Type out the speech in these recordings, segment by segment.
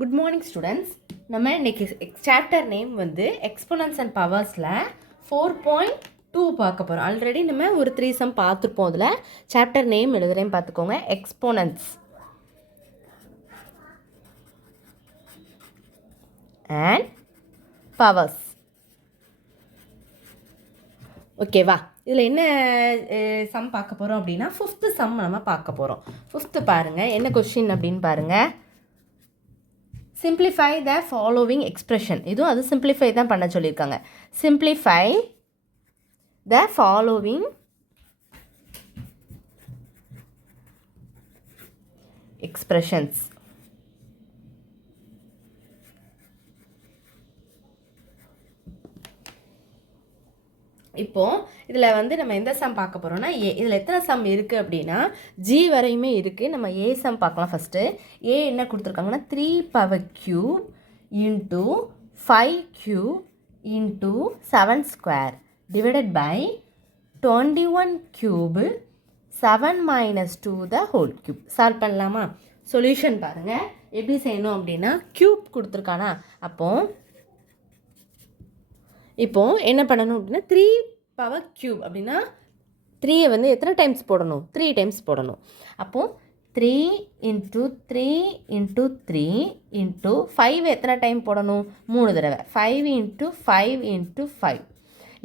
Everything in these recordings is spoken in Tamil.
Good morning students. நம்ம இன்னைக்கு சாப்டர் நேம் வந்து எக்ஸ்போனன்ட்ஸ் அண்ட் பவர்ஸில் 4.2 பார்க்க போகிறோம். ஆல்ரெடி நம்ம ஒரு 3 சம் பார்த்துருப்போம். அதில் சாப்டர் நேம் எழுதுகிறேன் பார்த்துக்கோங்க. Exponents and powers. ஓகேவா? இதில் என்ன சம் பார்க்க போகிறோம் அப்படின்னா 5th சம் நம்ம பார்க்க போகிறோம். 5th பாருங்கள், என்ன கொஸ்டின் அப்படின்னு பாருங்கள். simplify the following expression. இதுவும் அது simplify தான் பண்ண சொல்லியிருக்காங்க. simplify the following expressions. இப்போ இதில் வந்து நம்ம எந்த சம் பார்க்க போகிறோம்னா இதில் எத்தனை சம் இருக்குது அப்படின்னா ஜி வரையுமே இருக்குது. நம்ம ஏ சம் பார்க்கலாம். ஃபஸ்ட்டு ஏ என்ன கொடுத்துருக்காங்கன்னா 3 power cube into 5 cube into 7 square divided by 21 cube 7 minus 2 the whole cube. Solve பண்ணலாமா? சொல்யூஷன் பாருங்கள் எப்படி செய்யணும் அப்படின்னா கியூப் கொடுத்துருக்கானா, இப்போது என்ன பண்ணணும் அப்படின்னா 3 பவர் கியூப் அப்படின்னா 3 வந்து எத்தனை டைம்ஸ் போடணும்? 3 டைம்ஸ் போடணும். அப்போது 3 இன்ட்டு 3 இன்ட்டு 3 இன்ட்டு 5 எத்தனை டைம் போடணும்? 3 தடவை. 5 இன்ட்டு 5 இன்ட்டு 5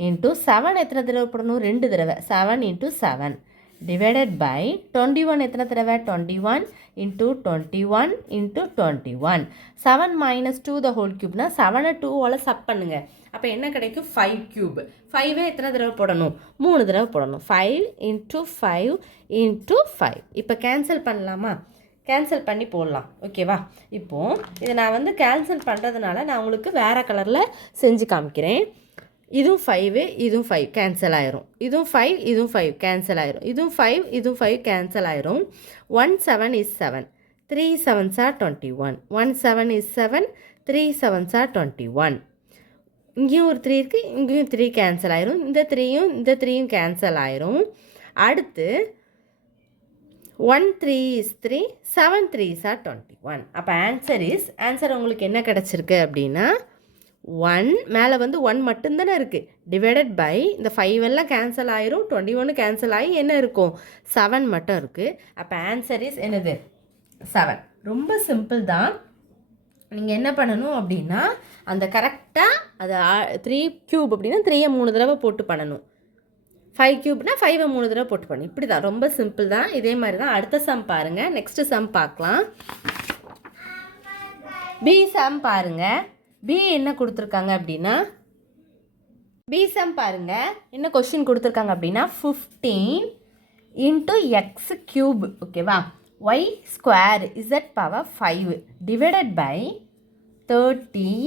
இன்ட்டு 7 எத்தனை தடவை போடணும்? 2 தடவை. 7 இன்ட்டு 7 டிவைடட் பை 21 எத்தனை தடவை? 21 into 21 into 21. 7 minus 2 the whole கியூப்னா 7 2வால் சப் பண்ணுங்கள். அப்போ என்ன கிடைக்கும்? 5 கியூப். 5 எத்தனை தடவை போடணும்? 3 தடவை போடணும். 5 இன்ட்டு 5 இன்ட்டு 5. இப்போ கேன்சல் பண்ணலாமா? கேன்சல் பண்ணி போடலாம். ஓகேவா? இப்போது இதை நான் வந்து கேன்சல் பண்ணுறதுனால நான் உங்களுக்கு வேறு கலரில் செஞ்சு காமிக்கிறேன். இதுவும் 5 இதுவும் 5 கேன்சல் ஆயிரும். இதுவும் 5 இதுவும் 5 கேன்சல் ஆயிரும். இதுவும் 5 இதுவும் 5 கேன்சல் ஆயிரும். 1 7 is 7. 3 7s are 21. 1 7 is 7. 3 7s are 21. இங்கேயும் ஒரு 3 இருக்குது, இங்கேயும் 3 கேன்சல் ஆயிரும். இந்த 3யும் கேன்சல் ஆயிரும். அடுத்து 1 3 is 3. 7 3s are 21. அப்போ ஆன்சர் உங்களுக்கு என்ன கிடச்சிருக்கு அப்படின்னா 1 மேலே வந்து 1 மட்டும்தானே இருக்குது. டிவைடட் பை இந்த 5 எல்லாம் கேன்சல் ஆயிரும். 21 கேன்சல் ஆகி என்ன இருக்கும்? 7 மட்டும் இருக்குது. அப்போ ஆன்சர் இஸ் என்னது? 7. ரொம்ப சிம்பிள் தான். நீங்கள் என்ன பண்ணணும் அப்படின்னா அந்த கரெக்டாக அது 3 கியூப் அப்படின்னா 3யை 3 தடவை போட்டு பண்ணணும். 5 கியூப்னா 5யை 3 தடவை போட்டு பண்ணணும். இப்படி தான், ரொம்ப சிம்பிள் தான். இதே மாதிரி தான் அடுத்த சம் பாருங்கள். நெக்ஸ்ட் சம் பார்க்கலாம். பி சம் பாருங்கள். பி என்ன கொடுத்துருக்காங்க அப்படின்னா பி சம் பாருங்கள் என்ன கொஸ்டின் கொடுத்துருக்காங்க அப்படின்னா 15 இன்ட்டு எக்ஸ் கியூப் ஓகேவா y square z power 5 divided by 30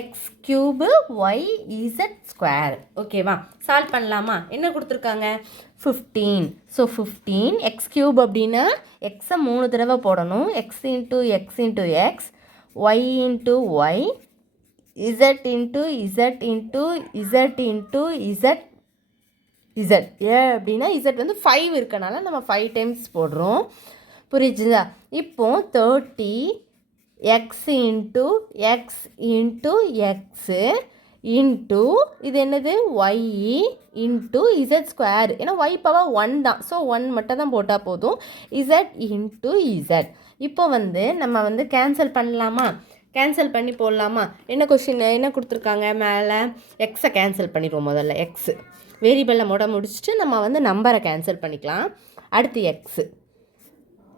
x cube y z square. ஓகேவா? சால்வ் பண்ணலாமா? என்ன கொடுத்துருக்காங்க? 15. ஸோ 15 எக்ஸ் கியூப் அப்படின்னா எக்ஸை 3 தடவை போடணும். X into x into X, y into y, z into z into z into z z. அப்படின்னா z வந்து 5 இருக்கனால நம்ம 5 டைம்ஸ் போடுறோம். புரியுதுங்களா? இப்போ 30 x into x into x into இது என்னது? Y into z square. ஏன்னா ஒய் பவர் 1 தான். ஸோ 1 மட்டும் தான் போட்டால் போதும். Z into z. இப்போ வந்து நம்ம வந்து கேன்சல் பண்ணலாமா? கேன்சல் பண்ணி போடலாமா? என்ன கொஷின் என்ன கொடுத்துருக்காங்க? மேலே எக்ஸை கேன்சல் பண்ணிடுவோம். முதல்ல எக்ஸு வேரியபிளில் முடிச்சுட்டு நம்ம வந்து நம்பரை கேன்சல் பண்ணிக்கலாம். அடுத்து எக்ஸு,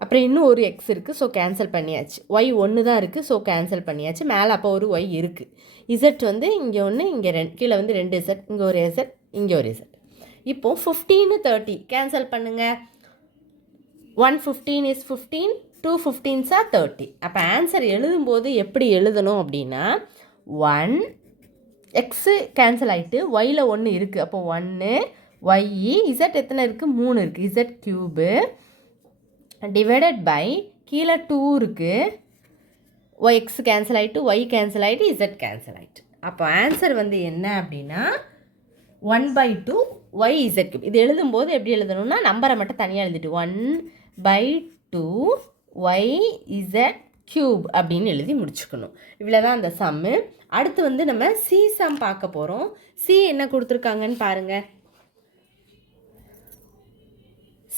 அப்புறம் இன்னும் ஒரு எக்ஸ் இருக்குது. ஸோ கேன்சல் பண்ணியாச்சு. ஒய் 1 தான் இருக்குது. ஸோ கேன்சல் பண்ணியாச்சு. மேலே அப்போ ஒரு ஒய் இருக்குது. இசட் வந்து இங்கே 1 இங்கே 2, கீழே வந்து 2 இசட், இங்கே ஒரு இசட், இங்கே ஒரு இசட். இப்போது 15 30 கேன்சல் பண்ணுங்கள். 1 15 is 15. 2 15s are 30. அப்போ ஆன்சர் எழுதும்போது எப்படி எழுதணும் அப்படின்னா 1 எக்ஸு கேன்சல் ஆகிட்டு ஒயில் 1 இருக்குது. அப்போ 1 ஒய் இசட் எத்தனை இருக்குது? 3 இருக்குது. இசட் க்யூபு டிவைடட் பை கீழே 2 இருக்குது. ஒய் எக்ஸ் கேன்சல் ஆகிட்டு ஒய் கேன்சல் ஆகிட்டு இசட் கேன்சல் ஆகிட்டு. அப்போ ஆன்சர் வந்து என்ன அப்படின்னா 1/2 ஒய் இசட் க்யூப். இது எழுதும்போது எப்படி எழுதணும்னா நம்பரை மட்டும் தனியாக எழுதிட்டு 1/2 y z க்யூப் அப்படின்னு எழுதி முடிச்சுக்கணும். இவ்வளோ தான் அந்த சம்மு. அடுத்து வந்து நம்ம சி சம் பார்க்க போகிறோம். சி என்ன கொடுத்துருக்காங்கன்னு பாருங்கள்.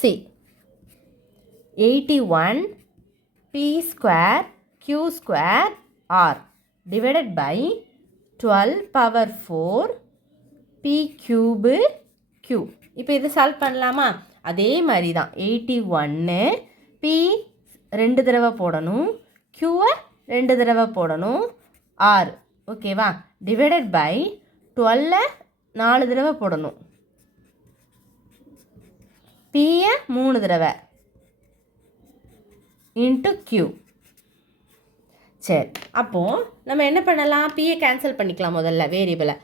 C 81 p square q square r divided by 12 power 4 p cube q. இப்போ இது சால்வ் பண்ணலாமா? அதே மாதிரி தான் 81 p 2 தடவை போடணும், q 2 தடவை போடணும், r ஓகேவா, டிவைடட் பை 12 4 தடவை போடணும், p 3 தடவை இன்ட்டு q. சரி, அப்போது நம்ம என்ன பண்ணலாம்? பியை கேன்சல் பண்ணிக்கலாம். முதல்ல வேரியபிளை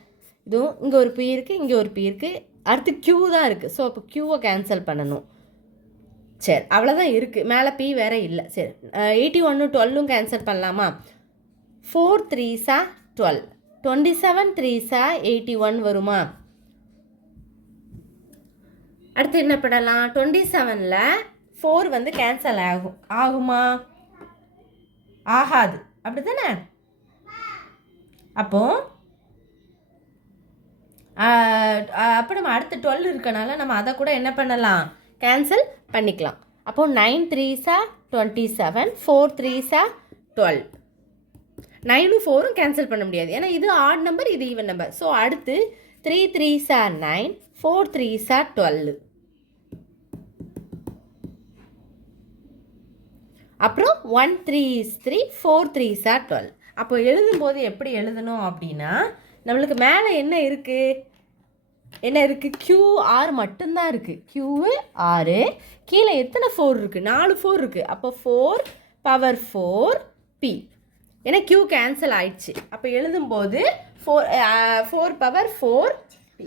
இதுவும் இங்கே ஒரு பி இருக்குது, இங்கே ஒரு பி இருக்குது, அடுத்து க்யூ தான் இருக்குது. ஸோ அப்போ க்யூவை கேன்சல் பண்ணணும். சரி, அவ்வளோதான் இருக்குது, மேலே பி வேறு இல்லை. சரி, 81 12 கேன்சல் பண்ணலாமா? 4 3s 12, 27 3s 81 வருமா? அடுத்து என்ன பண்ணலாம்? 27ல் 4 வந்து கேன்சல் ஆகுமா? ஆகாது, அப்படி தானே? அப்போ நம்ம அடுத்து 12 இருக்கனால நம்ம அதை கூட என்ன பண்ணலாம்? கேன்சல் பண்ணிக்கலாம். அப்போது 9 3s 27, 4 3s 12. 9 4 கேன்சல் பண்ண முடியாது, ஏன்னா இது ஆட் நம்பர், இது ஈவன் நம்பர். ஸோ அடுத்து 3 3s 9, 4 3s 12. அப்புறம் 1 3s 3, 4 3s 12. அப்போ எழுதும்போது எப்படி எழுதணும் அப்படின்னா, நம்மளுக்கு மேலே என்ன இருக்குது? QR மட்டும்தான் இருக்குது. QR கீழே எத்தனை 4 இருக்குது? 4 4 இருக்குது. அப்போ 4 power 4 P. ஏன்னா Q கேன்சல் ஆயிடுச்சு. அப்போ எழுதும்போது 4 power 4 P.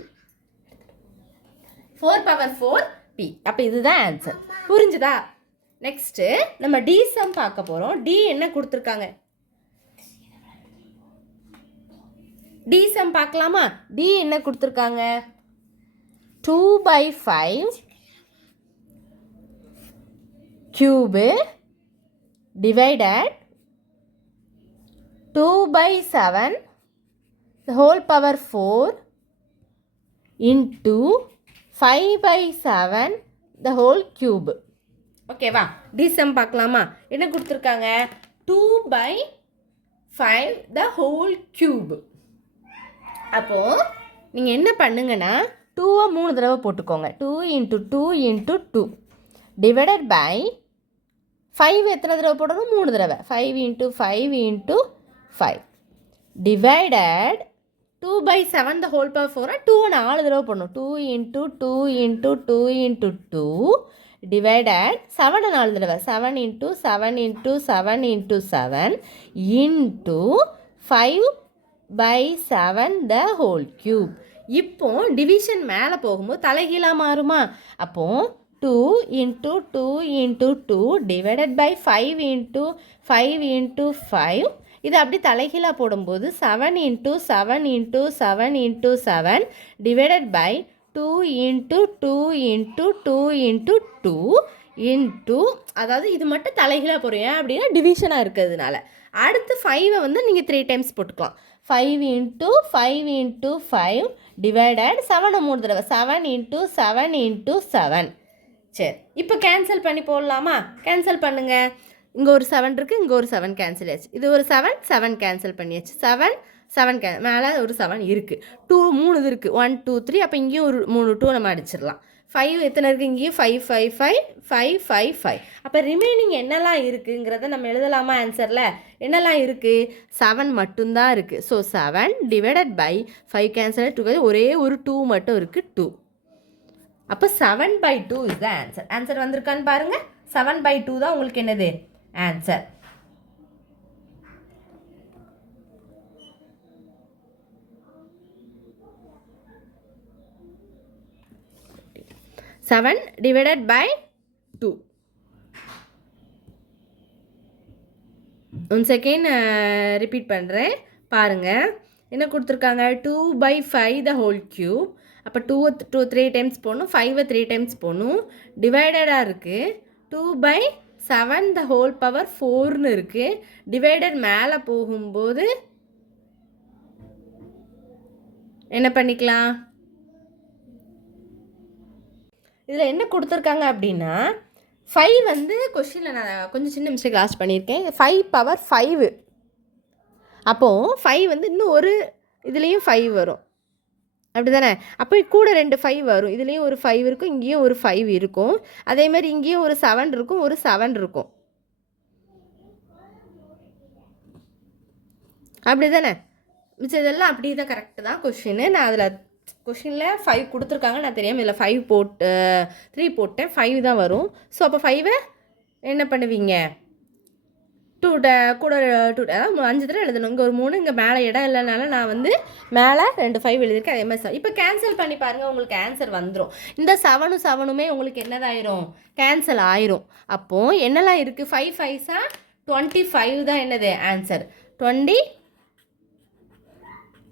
4 power 4 P. அப்போ இதுதான் ஆன்சர். புரிஞ்சுதா? நெக்ஸ்ட்டு நம்ம டி சம் பார்க்க போகிறோம். டி என்ன கொடுத்துருக்காங்க? டி சம் பார்க்கலாமா? டி என்ன கொடுத்துருக்காங்க? 2/5 cube divided 2/7 the whole power 4 into 5/7 the whole cube. ஓகேவா? டி சம் பார்க்கலாமா? என்ன கொடுத்துருக்காங்க? 2/5 the whole cube. அப்போது நீங்கள் என்ன பண்ணுங்கன்னா 2 3 தடவை போட்டுக்கோங்க. 2 × 2 × 2 டிவைடட் பை 5 எத்தனை தடவை போடணும்? 3 தடவை. 5 × 5 × 5 டிவைடட் 2/7 the whole power 4 2 4 தடவை போடணும். 2 × 2 × 2 × 2 divided 7 4 தடவை. 7 × 7 × 7 × 7 into 5/7 the whole cube. இப்போ டிவிஷன் மேலே போகும்போது தலைகீழாக மாறுமா? அப்போது 2 × 2 × 2 divided by 5 × 5 × 5. இது அப்படி தலைகீழாக போடும்போது 7 × 7 × 7 × 7 divided by 2 × 2 × 2 × 2 into, அதாவது இது மட்டும் தலைகீழாக போகிறோம். ஏன் அப்படின்னா டிவிஷனாக இருக்கிறதுனால. அடுத்து 5 வந்து நீங்கள் 3 டைம்ஸ் போட்டுக்கலாம். 5 × 5 × 5 டிவைடட் 7 3 தடவை. 7 × 7 × 7. சரி, இப்போ கேன்சல் பண்ணி போடலாமா? கேன்சல் பண்ணுங்கள். இங்கே ஒரு 7 இருக்குது, இங்கே ஒரு 7 கேன்சல் ஆச்சு. இது ஒரு 7 கேன்சல் பண்ணியாச்சு. 7 மேலே ஒரு 7 இருக்குது. 2 3 இது இருக்குது. 1 2 3. அப்போ இங்கேயும் ஒரு 3 2 நம்ம அடிச்சிடலாம். 5 எத்தனை இருக்குது? இங்கேயும் 5 5 5 5 5 5. அப்போ ரிமைனிங் என்னெல்லாம் இருக்குங்கிறத நம்ம எழுதலாமா? ஆன்சரில் என்னெல்லாம் இருக்குது? 7 மட்டும்தான் இருக்குது. ஸோ 7 டிவைடட் பை 5 கேன்சல் 2, ஒரே ஒரு 2 மட்டும் இருக்குது, 2. அப்போ 7/2 இஸ் த ஆன்சர். ஆன்சர் வந்திருக்கான்னு பாருங்கள். 7/2 தான் உங்களுக்கு என்னது answer. Seven divided by 2. One second repeat பண்ணுறேன் பாருங்கள். என்ன கொடுத்துருக்காங்க? 2/5 the whole cube. அப்போ 2 3 டைம்ஸ் போடணும், 5 3 டைம்ஸ் போடணும். டிவைடடாக இருக்குது. 2/7 7 த ஹோல் பவர் 4ன்னு இருக்குது. டிவைடட் மேலே போகும்போது என்ன பண்ணிக்கலாம்? இதில் என்ன கொடுத்துருக்காங்க அப்படின்னா 5 வந்து கொஷினில் நான் கொஞ்சம் சின்ன மிஸ்டேக் லாஸ்ட் பண்ணியிருக்கேன். 5 பவர் 5. அப்போது 5 வந்து இன்னும் ஒரு இதுலேயும் 5 வரும், அப்படி தானே? அப்போ கூட 2 5 வரும். இதுலேயும் ஒரு 5 இருக்கும், இங்கேயும் ஒரு 5 இருக்கும். அதேமாதிரி இங்கேயும் ஒரு 7 இருக்கும், ஒரு 7 இருக்கும், அப்படி தானே? மிச்சம் இதெல்லாம் அப்படி தான் கரெக்டு தான் கொஷின். நான் அதில் கொஷினில் 5 கொடுத்துருக்காங்க, நான் தெரியாமல் இதில் 5 போட்டு 3 போட்டேன், 5 தான் வரும். ஸோ அப்போ 5 என்ன பண்ணுவீங்க? 2 கூட 2 அதாவது 5 தடவை எழுதணும். இங்கே ஒரு 3, இங்கே மேலே இடம் இல்லைனால நான் வந்து மேலே 2 5 எழுதியிருக்கேன். அதே மாதிரி இப்போ கேன்சல் பண்ணி பாருங்கள், உங்களுக்கு ஆன்சர் வந்துடும். இந்த 7 7மே உங்களுக்கு என்னதாயிரும்? கேன்சல் ஆயிரும். அப்போது என்னெல்லாம் இருக்குது? 5 5s 25 தான் என்னது ஆன்சர்? 20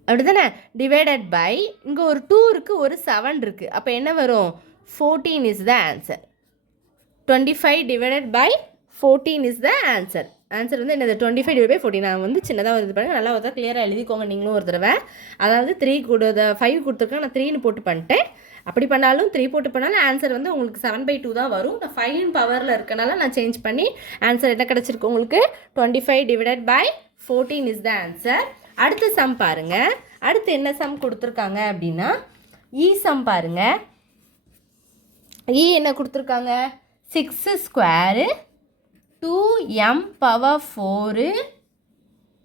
அப்படி தானே? டிவைடட் பை இங்கே ஒரு 2 இருக்குது, ஒரு 7 இருக்குது. அப்போ என்ன வரும்? 14 is the answer. 25 divided by 14 is the answer. Answer வந்து என்னது? 25 டிவைட் பை 14. நான் வந்து சின்னதாக வருது பாருங்கள், நல்லா ஒரு கிளியராக எழுதிக்கோங்க நீங்களும் ஒரு தடவை. அதாவது 3 கூட 5 கொடுத்துருக்கேன், நான் 3ன்னு போட்டு பண்ணிட்டேன். அப்படி பண்ணாலும் 3 போட்டு பண்ணாலும் ஆன்சர் வந்து உங்களுக்கு 7/2 தான் வரும். நான் 5 பவரில் இருக்கனால நான் சேஞ்ச் பண்ணி ஆன்சர் என்ன கிடச்சிருக்கு உங்களுக்கு? 25 divided by 14 is the answer. அடுத்த சம் பாருங்கள். அடுத்து என்ன சம் கொடுத்துருக்காங்க அப்படின்னா இ சம் பாருங்கள். இ என்ன கொடுத்துருக்காங்க? 6 square 2m power 4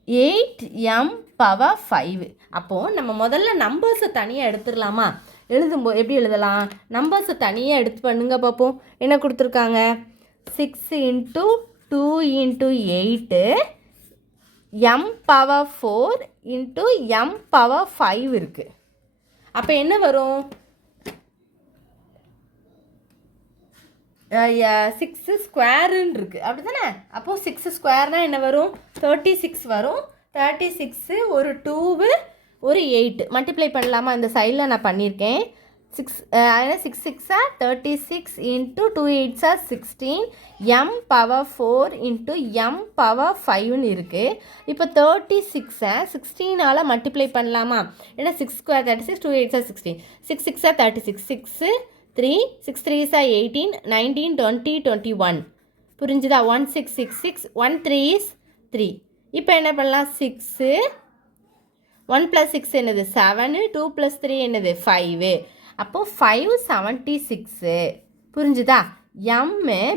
8m power 5. அப்போது நம்ம முதல்ல நம்பர்ஸை தனியாக எடுத்துடலாமா? எழுதும்போது எப்படி எழுதலாம்? நம்பர்ஸை தனியாக எடுத்து பண்ணுங்க பார்ப்போம். என்ன கொடுத்துருக்காங்க? 6 × 2 × 8 m பவர் 4 × m பவர் 5 இருக்குது. அப்போ என்ன வரும்? 6 ஸ்கொயருன்னு இருக்குது, அப்படி தானே? அப்போது 6 ஸ்கொயர்னால் என்ன வரும்? 36 வரும். 36 ஒரு 2 ஒரு 8 மல்டிப்ளை பண்ணலாமா? இந்த சைடில் நான் பண்ணியிருக்கேன். 6 6 36 × 2 8 16 m பவர் 4 × m பவர் 5ன்னு இருக்குது. இப்போ 36 16ஆல் மல்டிப்ளை பண்ணலாமா? ஏன்னா 6 ஸ்கொயர் 36, 2 8 16, 6 6 36, 6 3 6 3 18 19 20 21. புரிஞ்சுதா? 1 6 6 6 1 3 is 3. இப்போ என்ன பண்ணலாம்? 6 1 + 6 என்னது? 7 2 + 3 என்னது? 5. அப்போது 576. புரிஞ்சுதா? எம்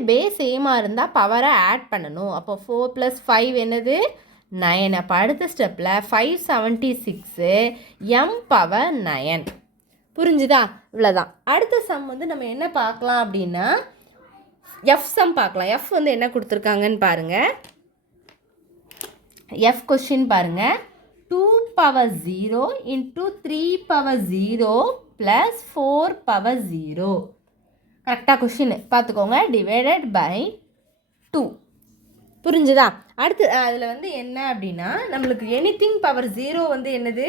பேஸ் சேமாக இருந்தால் பவரை ஆட் பண்ணணும். அப்போ 4 + 5 என்னது? 9. அப்போ அடுத்த ஸ்டெப்பில் 576 எம் பவர் 9. புரிஞ்சுதா? இவ்வளோதான். அடுத்த சம் வந்து நம்ம என்ன பார்க்கலாம் அப்படின்னா எஃப் சம் பார்க்கலாம். எஃப் வந்து என்ன கொடுத்துருக்காங்கன்னு பாருங்கள். எஃப் கொஷின் பாருங்கள். 2 பவர் 0 × 3 பவர் 0 + 4 பவர் 0. கரெக்டாக கொஷின் பார்த்துக்கோங்க. Divided by 2. புரிஞ்சுதா? அடுத்து அதில் வந்து என்ன அப்படின்னா நம்மளுக்கு எனிதிங் பவர் 0 வந்து என்னது?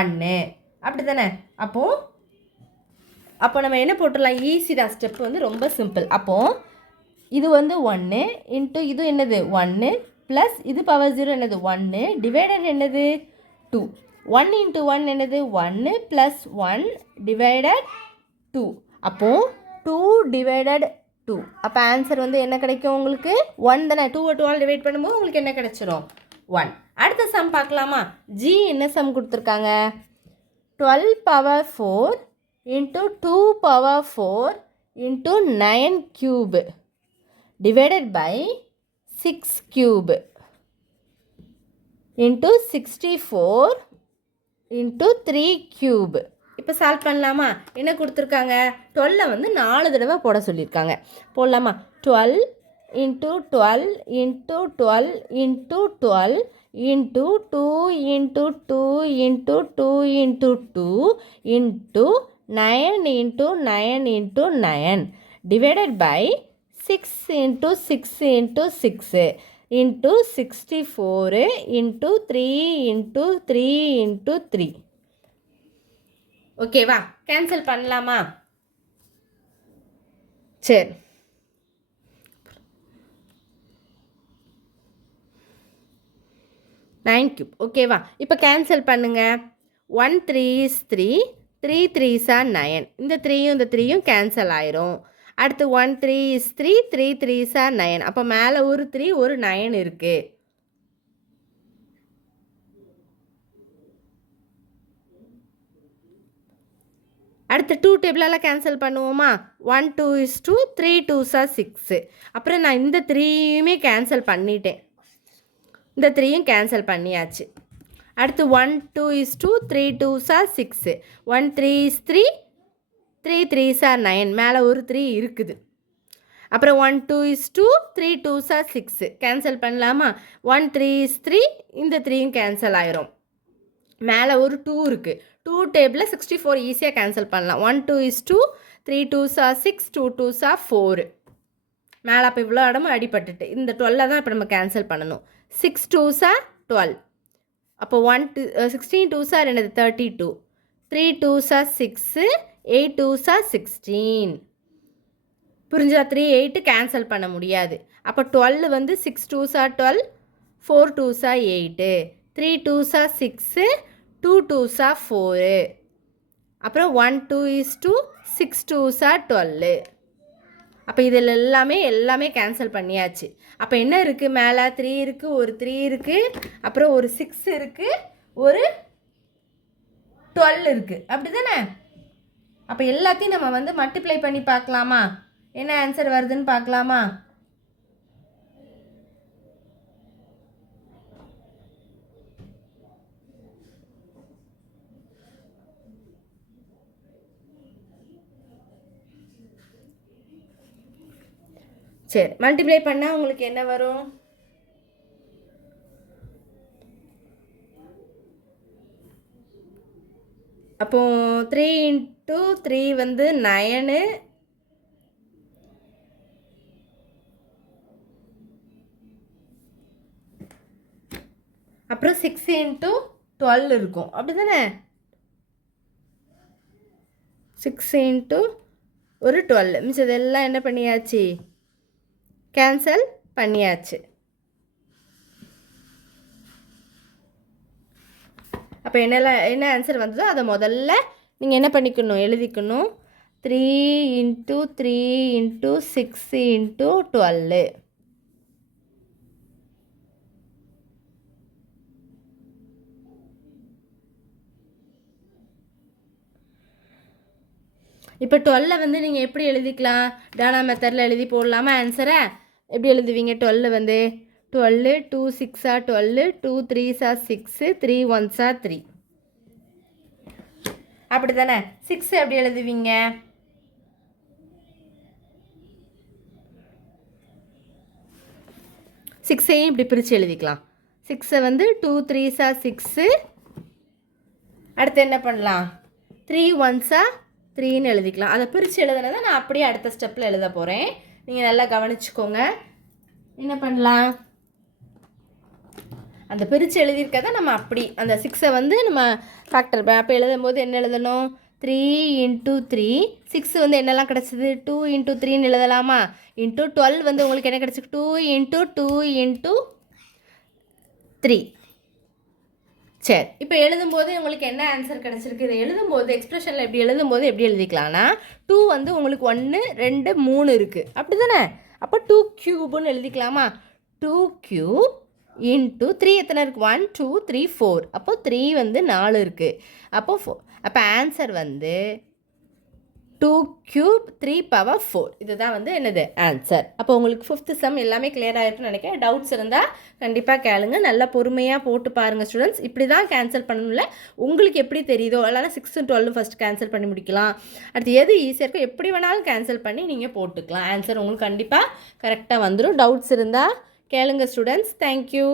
1. அப்படி தானே? அப்போ நம்ம என்ன போட்டுடலாம்? ஈஸி தான். ஸ்டெப் வந்து ரொம்ப சிம்பிள். அப்போது இது வந்து 1 × இது என்னது? 1 ப்ளஸ் இது பவர் 0 என்னது? 1 டிவைடட் என்னது? 2. 1 × 1 என்னது? 1 + 1 டிவைடட் 2. அப்போது 2 டிவைடட் 2. அப்போ ஆன்சர் வந்து என்ன கிடைக்கும் உங்களுக்கு? 1 தானே? 2 2ஆல் டிவைட் பண்ணும்போது உங்களுக்கு என்ன கிடைச்சிரும்? 1. அடுத்த சம் பார்க்கலாமா? ஜி என்ன சம் கொடுத்துருக்காங்க? 12 power 4 × 2 power 4 × 9 cube divided by 6 cube into 64 into 3 cube. இப்போ சால்வ் பண்ணலாமா? என்ன கொடுத்துருக்காங்க? 12 வந்து 4 தடவை போட சொல்லியிருக்காங்க. போடலாமா? 12 into 12 into 12 into 12 into 2 into 2 into 2 into 2 into 9 into 9 into 9 divided by 6 into 6 into 6 into 64 into 3 into 3 into 3. ஓகேவா? கேன்சல் பண்ணலாமா? சரி, 9 cube. ஓகேவா? இப்போ கேன்சல் பண்ணுங்கள். 1 3 is 3, 3 3s are 9. இந்த 3யும் இந்த 3யும் கேன்சல் ஆயிரும். அடுத்து 1 3 is 3, 3 3s are 9. அப்போ மேலே ஒரு 3 ஒரு 9 இருக்குது. அடுத்து 2 டேபிளால் கேன்சல் பண்ணுவோமா? 1 2 is 2, 3 2s are 6. அப்புறம் நான் இந்த 3யுமே கேன்சல் பண்ணிட்டேன். இந்த 3யும் கேன்சல் பண்ணியாச்சு. அடுத்து 1 2 is 2, 3 2s are 6. 1 3 is 3, 3 3s are 9. மேலே ஒரு 3 இருக்குது. அப்புறம் 1 2 is 2, 3 2s are 6. கேன்சல் பண்ணலாமா? 1 3 is 3, இந்த 3யும் கேன்சல் ஆயிரும். மேலே ஒரு 2 இருக்குது. 2 டேபிளில் 64 ஈஸியாக கேன்சல் பண்ணலாம். 1 2 is 2, 3 2s are 6, 2 2s are 4. மேலே அப்போ இவ்வளோ இடமும் அடிபட்டுட்டு இந்த 12 தான் இப்போ நம்ம கேன்சல் பண்ணணும். 6 2s are 12. அப்போ 16 2s are என்னது? 32. 3 2s are 6, 8 2s are 16. புரிஞ்சா? 3 8 கேன்சல் பண்ண முடியாது. அப்போ 12 வந்து 6 2s are 12, 4 2s are 8, 3 2s are 6, 2 2s are 4. அப்புறம் 1 2 is 2, 6 2s are 12. அப்போ இதில் எல்லாமே கேன்சல் பண்ணியாச்சு. அப்போ என்ன இருக்குது? மேலே 3 இருக்குது, ஒரு 3 இருக்குது, அப்புறம் ஒரு 6 இருக்குது, ஒரு 12 இருக்குது. அப்படி தானே? அப்போ எல்லாத்தையும் நம்ம வந்து மல்டிப்ளை பண்ணி பார்க்கலாமா? என்ன ஆன்சர் வருதுன்னு பார்க்கலாமா? சரி, மல்டிப்ளை பண்ணால் உங்களுக்கு என்ன வரும்? அப்போ 3 into 3 வந்து 9. அப்புறம் 6 into 12 இருக்கும். அப்படி தானே? 6 into ஒரு 12. மீன்ஸ் இதெல்லாம் என்ன பண்ணியாச்சு? கேன்சல் பண்ணியாச்சு. அப்போ என்ன ஆன்சர் வந்ததோ அதை முதல்ல நீங்கள் என்ன பண்ணிக்கணும்? எழுதிக்கணும். 3 into 3 into 6 into 12. இப்போ 12 வந்து நீங்கள் எப்படி எழுதிக்கலாம்? டானா மெத்தடில் எழுதி போடலாமா ஆன்சரை? எப்படி எழுதுவீங்க? 12 வந்து 12, 2 6 are 12, 2 3s are 6, 3 1s are 3. அப்படி தானே? 6 எப்படி எழுதுவீங்க? 6ஐயும் இப்படி பிரித்து எழுதிக்கலாம். 6 வந்து 2 3s are 6. அடுத்து என்ன பண்ணலாம்? 3 1s are 3ன்னு எழுதிக்கலாம். அதை பிரித்து எழுதுனதை நான் அப்படியே அடுத்த ஸ்டெப்பில் எழுத போகிறேன். நீங்கள் நல்லா கவனிச்சுக்கோங்க. என்ன பண்ணலாம்? அந்த பிரித்து எழுதியிருக்கதை நம்ம அப்படி அந்த 6ஐ வந்து நம்ம ஃபேக்டர் அப்போ எழுதும்போது என்ன எழுதணும்? 3 into 3. 6 வந்து என்னெல்லாம் கிடச்சிது? 2 into 3ன்னு எழுதலாமா? இன்ட்டு 12 வந்து உங்களுக்கு என்ன கிடச்சிருக்கு? 2 into 2 into 3. சரி, இப்போ எழுதும்போது உங்களுக்கு என்ன ஆன்சர் கிடச்சிருக்கு? இதை எழுதும்போது எக்ஸ்ப்ரெஷனில் எப்படி எழுதும்போது எப்படி எழுதிக்கலாம்னா 2 வந்து உங்களுக்கு 1 2 3 இருக்குது. அப்படி தானே? அப்போ 2 க்யூப்னு எழுதிக்கலாமா? 2 க்யூப் இன்ட்டு 3 எத்தனை இருக்குது? 1 2 3 4. அப்போ 3 வந்து 4 இருக்குது. அப்போ ஆன்சர் வந்து 2 க்யூப் 3 power 4. இதுதான் வந்து என்னது? ஆன்சர். அப்போ உங்களுக்கு 5th சம் எல்லாமே கிளியர் ஆகிருக்குன்னு நினைக்கிறேன். டவுட்ஸ் இருந்தால் கண்டிப்பாக கேளுங்க. நல்லா பொறுமையாக போட்டு பாருங்கள் ஸ்டூடெண்ட்ஸ். இப்படி தான் கேன்சல் பண்ணணும்ல, உங்களுக்கு எப்படி தெரியுதோ இல்லைனா 6 12 ஃபஸ்ட் கேன்சல் பண்ணி முடிக்கலாம். அடுத்து எது ஈஸியாக இருக்கோ எப்படி வேணாலும் கேன்சல் பண்ணி நீங்கள் போட்டுக்கலாம். ஆன்சர் உங்களுக்கு கண்டிப்பாக கரெக்டாக வந்துடும். டவுட்ஸ் இருந்தால் கேளுங்க ஸ்டூடெண்ட்ஸ். தேங்க்யூ.